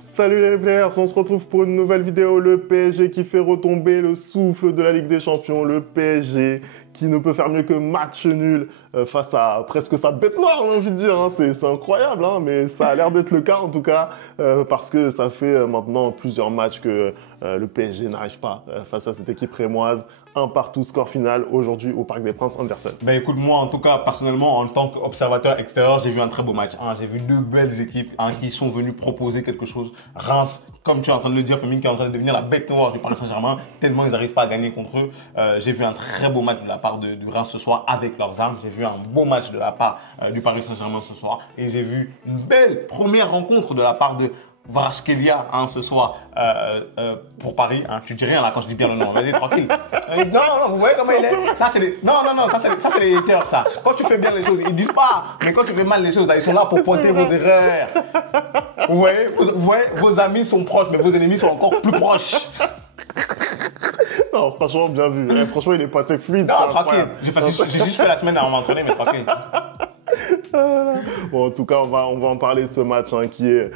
Salut les players, on se retrouve pour une nouvelle vidéo. Le PSG qui fait retomber le souffle de la Ligue des Champions. Le PSG qui ne peut faire mieux que match nul face à presque sa bête noire, j'ai envie de dire. Hein. C'est incroyable, hein, mais ça a l'air d'être le cas en tout cas, parce que ça fait maintenant plusieurs matchs que le PSG n'arrive pas face à cette équipe rémoise. Un partout, score final aujourd'hui au Parc des Princes, Anderson. Ben écoute, moi en tout cas, personnellement, en tant qu'observateur extérieur, j'ai vu un très beau match. J'ai vu deux belles équipes qui sont venues proposer quelque chose. Reims, comme tu es en train de le dire, Femine, qui est en train de devenir la bête noire du Paris Saint-Germain, tellement ils n'arrivent pas à gagner contre eux. J'ai vu un très beau match de la part du Reims ce soir avec leurs armes. J'ai vu un beau match de la part du Paris Saint-Germain ce soir. Et j'ai vu une belle première rencontre de la part de Kvaratskhelia ce soir pour Paris. Tu dis rien là quand je dis bien le nom. Vas-y, tranquille. Non, vous voyez comment il est. Ça, c'est les... Non, ça, c'est les haters, ça. Quand tu fais bien les choses, ils disent pas. Mais quand tu fais mal les choses, là, ils sont là pour pointer vos erreurs. Vous voyez, vos amis sont proches, mais vos ennemis sont encore plus proches. Non, franchement, bien vu. Franchement, il est passé fluide. Non, tranquille. J'ai juste fait la semaine avant m'entraîner, mais tranquille. Bon, en tout cas, on va en parler de ce match qui est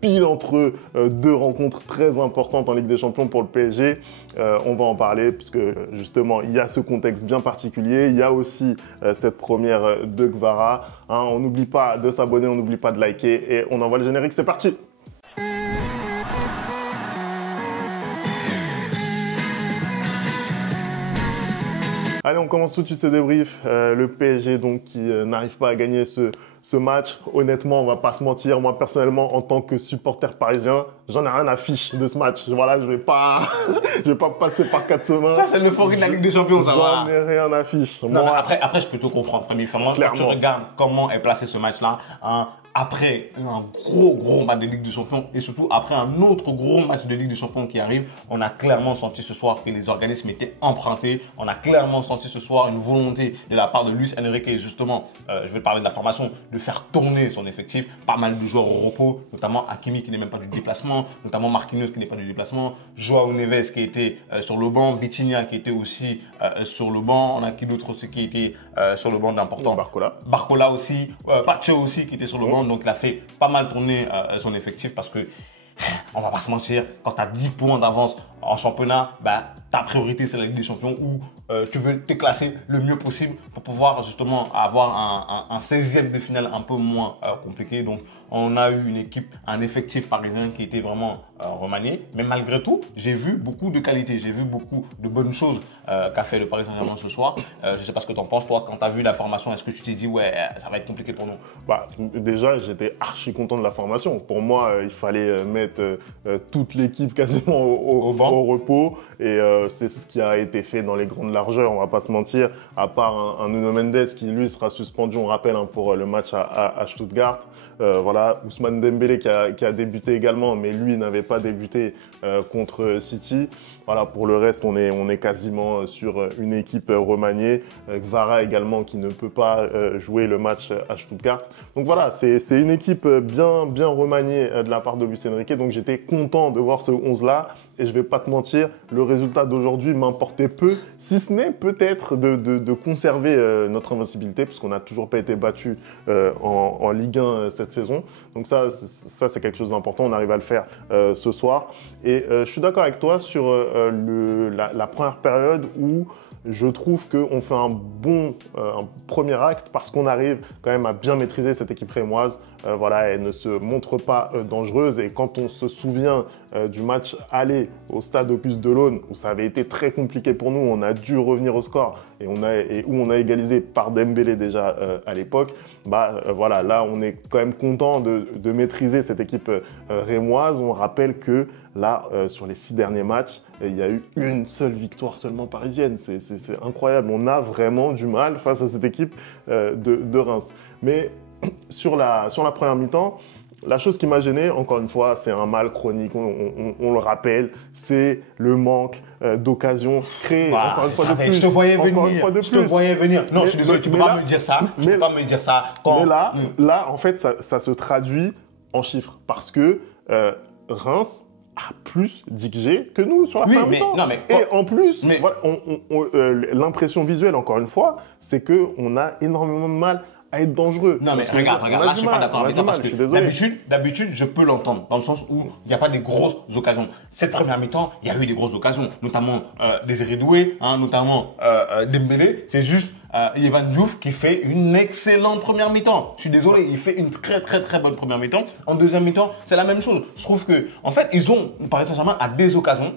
pile entre deux rencontres très importantes en Ligue des Champions pour le PSG. On va en parler puisque justement, il y a ce contexte bien particulier. Il y a aussi cette première de Kvara. On n'oublie pas de s'abonner, on n'oublie pas de liker et on envoie le générique. C'est parti! Allez, on commence tout de suite ce débrief. Le PSG donc qui n'arrive pas à gagner ce match. Honnêtement, on va pas se mentir. Moi, personnellement, en tant que supporter parisien, j'en ai rien à fiche de ce match. Voilà, je vais pas passer par quatre chemins. Ça, c'est l'euphorie de la Ligue des Champions, ça. J'en ai rien à fiche. Non, mais après, je peux te comprendre. Clairement, quand tu regardes comment est placé ce match-là, après un gros match de Ligue des Champions et surtout après un autre gros match de Ligue des Champions qui arrive, on a clairement senti ce soir que les organismes étaient empruntés. On a clairement senti ce soir une volonté de la part de Luis Enrique, justement, je vais parler de la formation, de faire tourner son effectif. Pas mal de joueurs au repos, notamment Hakimi qui n'est même pas du déplacement, notamment Marquinhos qui n'est pas du déplacement, Joao Neves qui était sur le banc, Vitinha qui était aussi sur le banc. On a qui d'autre aussi qui était sur le banc d'important? Barcola aussi, Pacho aussi qui était sur le banc. Donc, il a fait pas mal tourner son effectif parce que, on va pas se mentir, quand tu as 10 points d'avance en championnat, ta priorité, c'est la Ligue des Champions où tu veux te classer le mieux possible pour pouvoir justement avoir un 16e de finale un peu moins compliqué. Donc, on a eu une équipe, un effectif parisien qui était vraiment remanié. Mais malgré tout, j'ai vu beaucoup de qualité, j'ai vu beaucoup de bonnes choses qu'a fait le Paris Saint-Germain ce soir. Je ne sais pas ce que tu en penses, toi, quand tu as vu la formation, est-ce que tu t'es dit, ouais, ça va être compliqué pour nous? Déjà, j'étais archi content de la formation. Pour moi, il fallait mettre toute l'équipe quasiment au repos. Et c'est ce qui a été fait dans les grandes largeurs, on va pas se mentir, à part un Nuno Mendes qui lui sera suspendu, on rappelle, pour le match à Stuttgart. Voilà, Ousmane Dembélé qui a débuté également, mais lui n'avait pas débuté contre City. Voilà, pour le reste, on est quasiment sur une équipe remaniée. Kvara également qui ne peut pas jouer le match à Stuttgart. Donc voilà, c'est une équipe bien remaniée de la part de Luis Enrique. Donc j'étais content de voir ce 11-là. Et je vais pas te mentir, le résultat d'aujourd'hui m'importait peu, si ce n'est peut-être de conserver notre invincibilité, puisqu'on n'a toujours pas été battu en Ligue 1 cette saison. Donc ça c'est quelque chose d'important, on arrive à le faire ce soir. Et je suis d'accord avec toi sur la première période où je trouve qu'on fait un premier acte parce qu'on arrive quand même à bien maîtriser cette équipe rémoise. Voilà, elle ne se montre pas dangereuse. Et quand on se souvient du match aller au stade Opus Delaune, où ça avait été très compliqué pour nous, on a dû revenir au score et où on a égalisé par Dembélé déjà à l'époque, voilà, là on est quand même content de maîtriser cette équipe rémoise. On rappelle que là, sur les 6 derniers matchs, il y a eu une seule victoire seulement parisienne. C'est incroyable. On a vraiment du mal face à cette équipe de Reims. Mais sur la première mi-temps, la chose qui m'a gêné, encore une fois, c'est un mal chronique, on le rappelle, c'est le manque d'occasion créée. Encore une fois de plus. Je te voyais venir. Non, je suis désolé, tu ne peux pas me dire ça. Tu peux pas me dire ça. Mais là, en fait, ça se traduit en chiffres. Parce que Reims a plus d'XG que nous sur la première mi-temps. Et en plus, l'impression visuelle, encore une fois, c'est qu'on a énormément de mal à être dangereux. Non, mais regarde, là, je suis pas d'accord avec toi parce que d'habitude, je peux l'entendre dans le sens où il n'y a pas des grosses occasions. Cette première mi-temps, il y a eu des grosses occasions, notamment Désiré Doué, notamment Dembélé. C'est juste Yehvan Diouf qui fait une excellente première mi-temps. Je suis désolé, il fait une très très très bonne première mi-temps. En deuxième mi-temps, c'est la même chose. Je trouve que, en fait, ils ont, Paris Saint-Germain, à des occasions,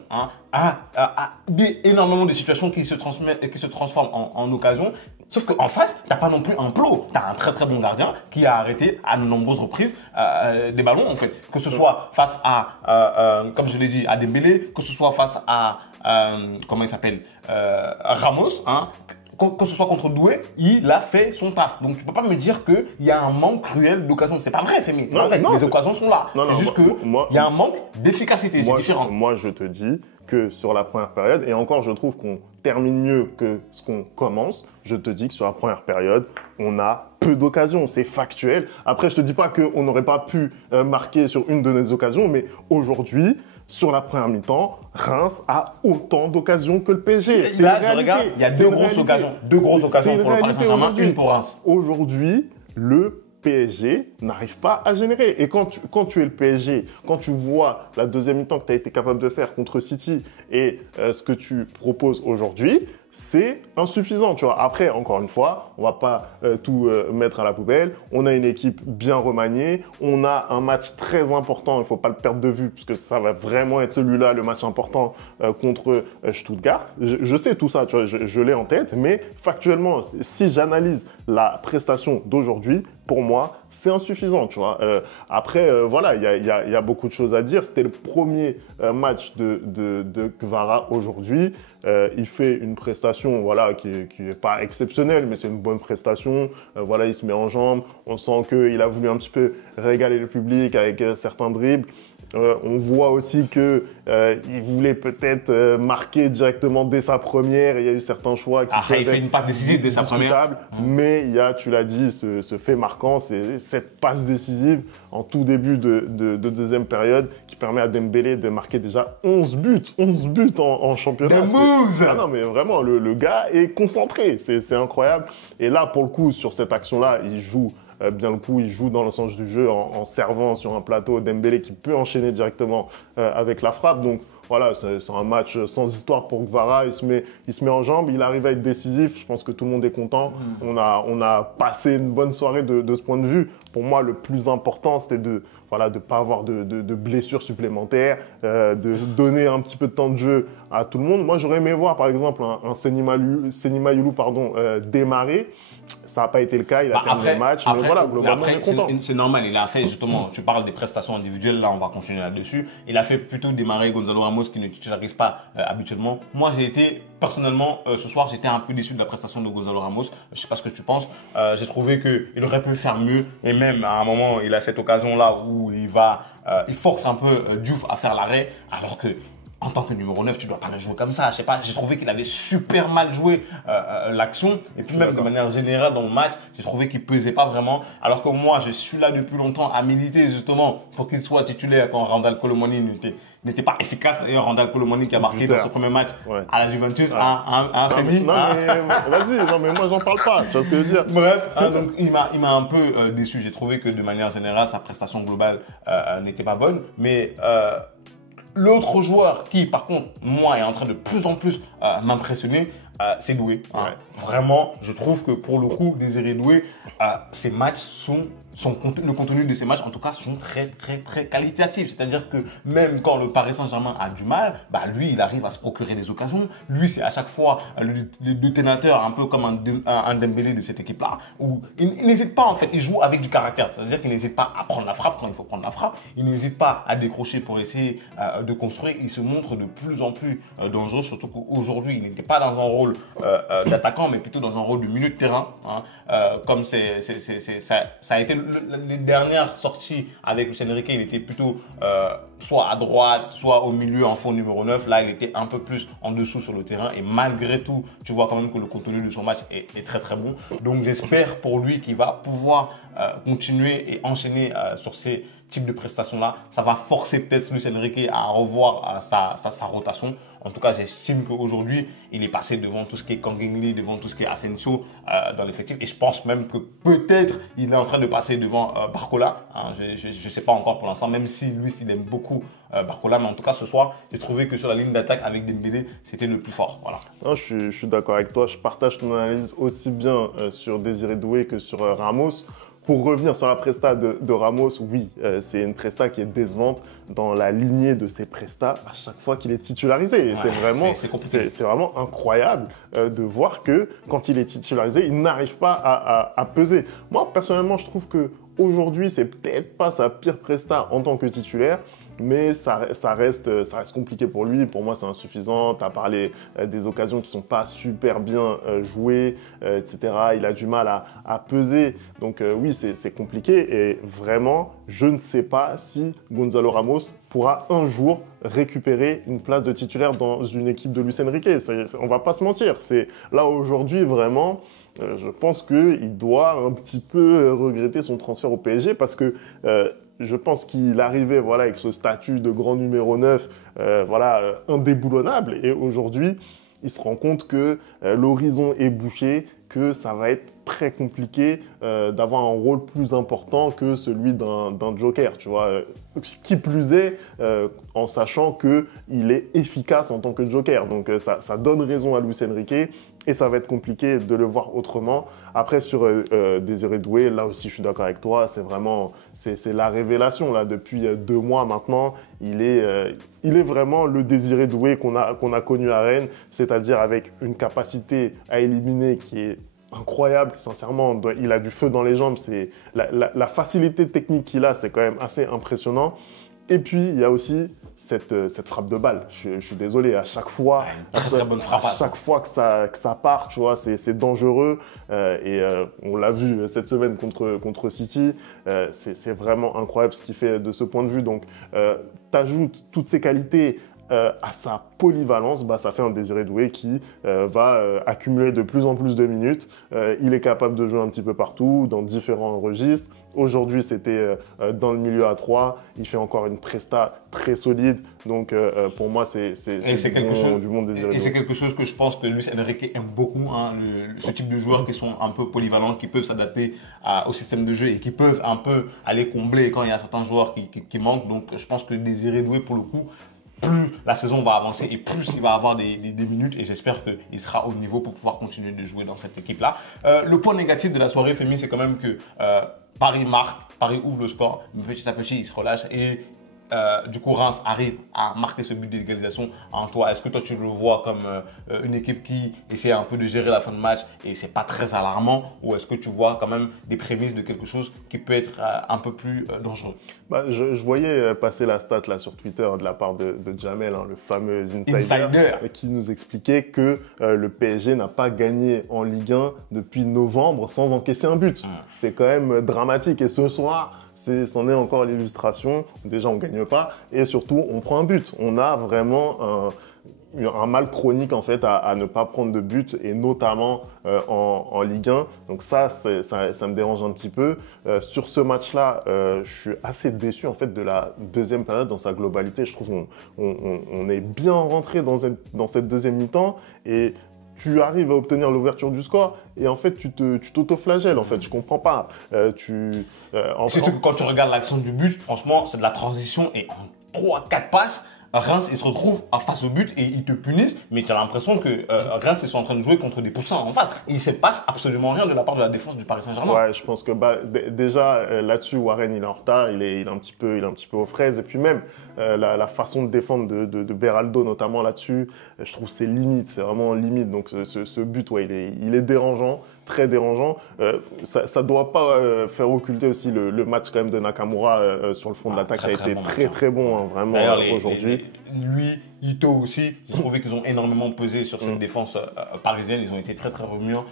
énormément de situations qui se transforment en occasions. Sauf qu'en face, t'as pas non plus un plot. T'as un très très bon gardien qui a arrêté à de nombreuses reprises des ballons, en fait. Que ce soit face à, comme je l'ai dit, à Dembélé, que ce soit face à, comment il s'appelle, Ramos, que ce soit contre Doué, il a fait son taf. Donc tu peux pas me dire qu'il y a un manque cruel d'occasions. C'est pas vrai, Femi. C'est pas vrai. Les occasions sont là. C'est juste qu'il y a un manque d'efficacité. C'est différent. Moi, je te dis que sur la première période, et encore, je trouve qu'on termine mieux que ce qu'on commence. Je te dis que sur la première période, on a peu d'occasions. C'est factuel. Après, je te dis pas qu'on n'aurait pas pu marquer sur une de nos occasions, mais aujourd'hui, sur la première mi-temps, Reims a autant d'occasions que le PSG. Là, je regarde, il y a deux grosses occasions. Deux grosses occasions pour le Paris Saint-Germain, une pour Reims. Aujourd'hui, le PSG n'arrive pas à générer. Et quand tu es le PSG, quand tu vois la deuxième mi-temps que tu as été capable de faire contre City et ce que tu proposes aujourd'hui, c'est insuffisant, tu vois. Après, encore une fois, on va pas tout mettre à la poubelle. On a une équipe bien remaniée. On a un match très important. Il faut pas le perdre de vue parce que ça va vraiment être celui-là, le match important contre Stuttgart. Je sais tout ça, tu vois. Je l'ai en tête. Mais factuellement, si j'analyse la prestation d'aujourd'hui, pour moi, c'est insuffisant, tu vois. Après, voilà, il y a beaucoup de choses à dire. C'était le premier match de Kvara aujourd'hui. Il fait une prestation, voilà, qui est pas exceptionnelle, mais c'est une bonne prestation. Voilà, il se met en jambes. On sent qu'il a voulu un petit peu régaler le public avec certains dribbles. On voit aussi que il voulait peut-être marquer directement dès sa première. Il y a eu certains choix qui il fait une passe décisive dès sa première. Mais il y a, tu l'as dit, ce fait marquant, c'est cette passe décisive en tout début de deuxième période qui permet à Dembélé de marquer déjà 11 buts en championnat. Ah non, mais vraiment, le gars est concentré. C'est incroyable. Et là, pour le coup, sur cette action-là, il joue bien le coup, il joue dans le sens du jeu en servant sur un plateau Dembélé qui peut enchaîner directement avec la frappe. Donc voilà, c'est un match sans histoire pour Kvara. Il se met en jambes, il arrive à être décisif. Je pense que tout le monde est content. On a passé une bonne soirée de ce point de vue. Pour moi, le plus important, c'était de pas avoir de blessures supplémentaires, de donner un petit peu de temps de jeu à tout le monde. Moi, j'aurais aimé voir, par exemple, un Senima Youlou démarrer. Ça n'a pas été le cas, il a terminé le match, mais voilà, globalement, on est content. C'est normal, il a fait justement, tu parles des prestations individuelles, là on va continuer là-dessus. Il a fait plutôt démarrer Gonzalo Ramos qui ne titularise pas habituellement. Moi j'ai été, personnellement, ce soir j'étais un peu déçu de la prestation de Gonzalo Ramos. Je sais pas ce que tu penses, j'ai trouvé qu'il aurait pu faire mieux et même à un moment il a cette occasion-là où il force un peu Diouf à faire l'arrêt alors que en tant que numéro 9, tu dois pas le jouer comme ça. Je sais pas, j'ai trouvé qu'il avait super mal joué l'action. Et puis même de manière générale dans le match, j'ai trouvé qu'il pesait pas vraiment. Alors que moi, je suis là depuis longtemps à militer justement pour qu'il soit titulaire quand Randal Colomoni n'était pas efficace. D'ailleurs, Randal Colomoni qui a marqué dans ce premier match à la Juventus, un Femi. Non, mais vas-y, non, mais moi, j'en parle pas. Tu vois ce que je veux dire? Bref, donc, il m'a un peu déçu. J'ai trouvé que de manière générale, sa prestation globale n'était pas bonne. Mais l'autre joueur qui, par contre, moi, est en train de plus en plus m'impressionner, c'est Doué. Vraiment, je trouve que pour le coup, Désiré Doué, ses matchs le contenu de ces matchs, en tout cas, sont très, très, très qualitatifs. C'est-à-dire que même quand le Paris Saint-Germain a du mal, lui, il arrive à se procurer des occasions. Lui, c'est à chaque fois le détonateur, un peu comme un Dembélé de cette équipe-là, où il n'hésite pas, en fait. Il joue avec du caractère. C'est-à-dire qu'il n'hésite pas à prendre la frappe quand il faut prendre la frappe. Il n'hésite pas à décrocher pour essayer de construire. Il se montre de plus en plus dangereux, surtout qu'aujourd'hui, il n'était pas dans un rôle d'attaquant, mais plutôt dans un rôle de milieu de terrain. Comme ça a été les dernières sorties avec Luis Enrique, il était plutôt soit à droite, soit au milieu en fond numéro 9. Là, il était un peu plus en dessous sur le terrain. Et malgré tout, tu vois quand même que le contenu de son match est très très bon. Donc j'espère pour lui qu'il va pouvoir continuer et enchaîner sur ces type de prestation-là, ça va forcer peut-être Luis Enrique à revoir sa rotation. En tout cas, j'estime qu'aujourd'hui, il est passé devant tout ce qui est Kangin, devant tout ce qui est Asensio dans l'effectif. Et je pense même que peut-être il est en train de passer devant Barcola. Hein, je ne sais pas encore pour l'instant, même si lui, il aime beaucoup Barcola. Mais en tout cas, ce soir, j'ai trouvé que sur la ligne d'attaque avec Dembélé, c'était le plus fort. Voilà. Non, je suis d'accord avec toi. Je partage ton analyse aussi bien sur Désiré Doué que sur Ramos. Pour revenir sur la presta de Ramos, oui, c'est une presta qui est décevante dans la lignée de ses prestas à chaque fois qu'il est titularisé. Et c'est vraiment incroyable de voir que quand il est titularisé, il n'arrive pas à peser. Moi, personnellement, je trouve qu'aujourd'hui, c'est peut-être pas sa pire presta en tant que titulaire. Mais ça reste compliqué pour lui. Pour moi, c'est insuffisant. Tu as parlé des occasions qui ne sont pas super bien jouées, etc. Il a du mal à peser. Donc oui, c'est compliqué. Et vraiment, je ne sais pas si Gonzalo Ramos pourra un jour récupérer une place de titulaire dans une équipe de Luis Enrique. On ne va pas se mentir. Là, aujourd'hui, vraiment, je pense qu'il doit un petit peu regretter son transfert au PSG parce que je pense qu'il arrivait avec ce statut de grand numéro 9, indéboulonnable. Et aujourd'hui, il se rend compte que l'horizon est bouché, que ça va être très compliqué d'avoir un rôle plus important que celui d'un joker, tu vois. Qui plus est, en sachant qu'il est efficace en tant que joker. Donc ça donne raison à Luis Enrique. Et ça va être compliqué de le voir autrement. Après, sur Désiré Doué, là aussi, je suis d'accord avec toi. C'est la révélation. Là, depuis 2 mois maintenant, il est vraiment le Désiré Doué qu'on a connu à Rennes, c'est-à-dire avec une capacité à éliminer qui est incroyable. Sincèrement, il a du feu dans les jambes. La facilité technique qu'il a, c'est quand même assez impressionnant. Et puis, il y a aussi cette frappe de balle. Je suis désolé, à chaque fois, très bonne frappe. À chaque fois que ça part, tu vois, c'est dangereux. On l'a vu cette semaine contre City. C'est vraiment incroyable ce qu'il fait de ce point de vue. Donc, tu ajoutes toutes ces qualités à sa polyvalence, ça fait un Désiré Doué qui va accumuler de plus en plus de minutes. Il est capable de jouer un petit peu partout, dans différents registres. Aujourd'hui, c'était dans le milieu à 3. Il fait encore une presta très solide. Donc, pour moi, c'est du monde Désiré Doué. Et c'est quelque chose que je pense que Luis Enrique aime beaucoup. Hein, ce type de joueurs qui sont un peu polyvalents, qui peuvent s'adapter au système de jeu et qui peuvent un peu aller combler quand il y a certains joueurs qui manquent. Donc, je pense que Désiré Doué, pour le coup, plus la saison va avancer et plus il va avoir des minutes et j'espère qu'il sera au niveau pour pouvoir continuer de jouer dans cette équipe-là. Le point négatif de la soirée féminine, c'est quand même que Paris marque, Paris ouvre le score, mais petit à petit, il se relâche et du coup, Reims arrive à marquer ce but d'égalisation en toi. Est-ce que toi, tu le vois comme une équipe qui essaie un peu de gérer la fin de match et c'est pas très alarmant, ou est-ce que tu vois quand même des prémices de quelque chose qui peut être un peu plus dangereux? Je voyais passer la stat là sur Twitter de la part de Jamel, le fameux insider, qui nous expliquait que le PSG n'a pas gagné en Ligue 1 depuis novembre sans encaisser un but. C'est quand même dramatique et ce soir, c'en est encore l'illustration. Déjà, on ne gagne pas et surtout, on prend un but. On a vraiment un mal chronique en fait à ne pas prendre de but et notamment en Ligue 1. Donc ça me dérange un petit peu. Sur ce match-là, je suis assez déçu en fait de la deuxième période dans sa globalité. Je trouve qu'on est bien rentré dans cette deuxième mi-temps et tu arrives à obtenir l'ouverture du score et en fait, tu t'auto-flagelles. En fait, je comprends pas. Surtout que quand tu regardes l'action du but, franchement, c'est de la transition et en 3-4 passes, Reims, ils se retrouvent en face au but et ils te punissent, mais tu as l'impression que Reims, ils sont en train de jouer contre des poussins en face. Il ne se passe absolument rien de la part de la défense du Paris Saint-Germain. Ouais, je pense que déjà, là-dessus, Warren, il est en retard, il est un petit peu aux fraises. Et puis même, la façon de défendre de Beraldo, notamment là-dessus, je trouve que c'est limite, c'est vraiment limite. Donc ce but, il est dérangeant. Très dérangeant. Ça ne doit pas faire occulter aussi le match quand même de Nakamura sur le fond de l'attaque a été très bon, vraiment aujourd'hui. Lui, Ito aussi, j'ai trouvé qu'ils ont énormément pesé sur cette défense parisienne. Ils ont été très remuants.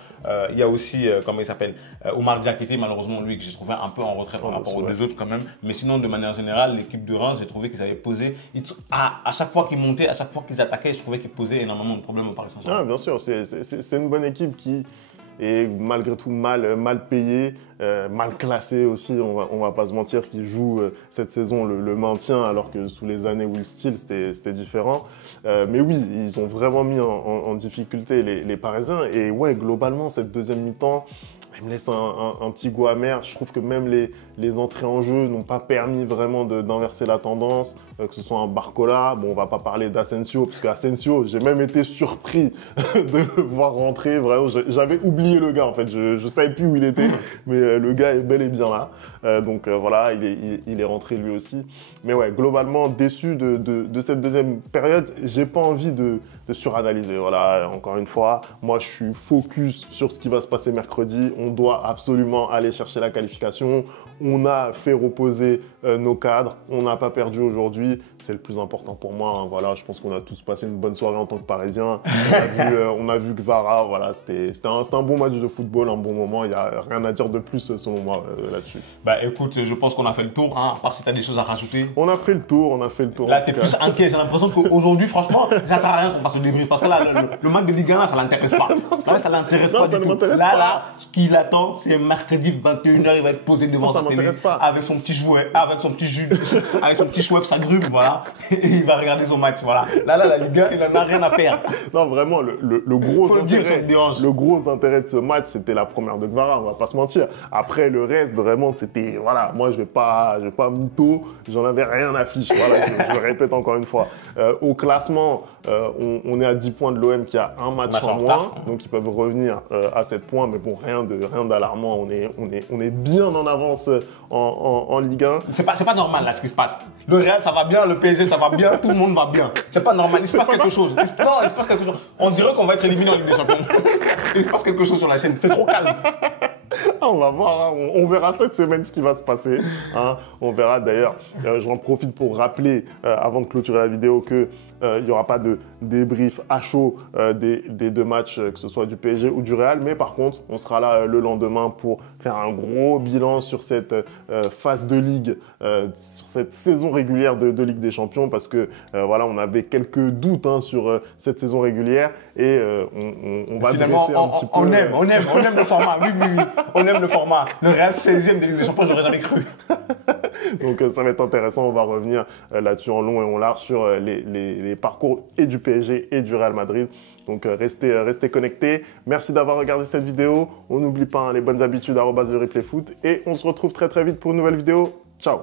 Il y a aussi, comment il s'appelle, Oumar Diakité, malheureusement, lui, que j'ai trouvé un peu en retrait par rapport aux deux autres quand même. Mais sinon, de manière générale, l'équipe de Reims, j'ai trouvé qu'ils avaient posé. À chaque fois qu'ils montaient, à chaque fois qu'ils attaquaient, je trouvais qu'ils posaient énormément de problèmes au Paris Saint-Germain. Bien sûr, c'est une bonne équipe qui est malgré tout mal payée. mal classé aussi, on va pas se mentir, qui joue cette saison le maintien, alors que sous les années Will Steele, c'était différent. Mais oui, ils ont vraiment mis en difficulté les Parisiens. Et ouais, globalement, cette deuxième mi-temps, elle me laisse un petit goût amer. Je trouve que même les entrées en jeu n'ont pas permis vraiment d'inverser la tendance, que ce soit un Barcola. Bon, on va pas parler d'Asensio, parce qu'Asensio, j'ai même été surpris de le voir rentrer. Vraiment, j'avais oublié le gars, en fait. Je savais plus où il était, mais le gars est bel et bien là. Donc voilà, il est rentré lui aussi. Mais ouais, globalement, déçu de cette deuxième période. J'ai pas envie de suranalyser. Voilà, encore une fois, moi, je suis focus sur ce qui va se passer mercredi. On doit absolument aller chercher la qualification. On a fait reposer nos cadres. On n'a pas perdu aujourd'hui. C'est le plus important pour moi. Hein. Voilà, je pense qu'on a tous passé une bonne soirée en tant que Parisiens. On a vu Kvara. Voilà, c'était un bon match de football, un bon moment. Il n'y a rien à dire de plus selon moi là-dessus. Bah écoute, je pense qu'on a fait le tour. Hein, à part si tu as des choses à rajouter. On a fait le tour. Là, tu es plus inquiet. J'ai l'impression qu'aujourd'hui, franchement, ça sert à rien qu'on fasse le débrief. Parce que là, le match de Ligue 1, ça ne l'intéresse pas. Ça ne l'intéresse pas du tout. Là, ce qu'il attend, c'est mercredi 21h, il va être posé devant sa télé avec son petit jouet, avec son petit jus, avec son petit chouette, sa grume, voilà. Et il va regarder son match, voilà. Là, la Ligue 1, il n'en a rien à faire. Non, vraiment, le gros intérêt de ce match, c'était la première de Kvara, on va pas se mentir. Après, le reste, vraiment, c'était, voilà, moi, je vais pas mytho, j'en avais rien à fiche. Voilà, je le répète encore une fois. Au classement, on est à 10 points de l'OM qui a un match en moins, donc ils peuvent revenir à 7 points, mais bon, rien d'alarmant. On est bien en avance en Ligue 1. C'est pas normal là ce qui se passe. Le Real ça va bien, le PSG ça va bien, tout le monde va bien. C'est pas normal, il se passe quelque chose. Non, il se passe quelque chose. On dirait qu'on va être éliminé en Ligue des Champions. Il se passe quelque chose sur la chaîne, c'est trop calme. On va voir, hein. On verra cette semaine ce qui va se passer. Hein. On verra d'ailleurs, j'en profite pour rappeler, avant de clôturer la vidéo, que il n'y aura pas de débrief à chaud des deux matchs, que ce soit du PSG ou du Real. Mais par contre, on sera là le lendemain pour faire un gros bilan sur cette phase de Ligue, sur cette saison régulière de Ligue des Champions. Parce que voilà, on avait quelques doutes hein, sur cette saison régulière. Et on va finalement, dresser un petit peu... On aime le format. Oui. On aime le format. Le Real 16e de Ligue des Champions, j'aurais jamais cru. Donc ça va être intéressant. On va revenir là-dessus en long et en large sur les parcours et du PSG et du Real Madrid. Donc restez connectés. Merci d'avoir regardé cette vidéo. On n'oublie pas hein, les bonnes habitudes @replayfoot et on se retrouve très vite pour une nouvelle vidéo. Ciao.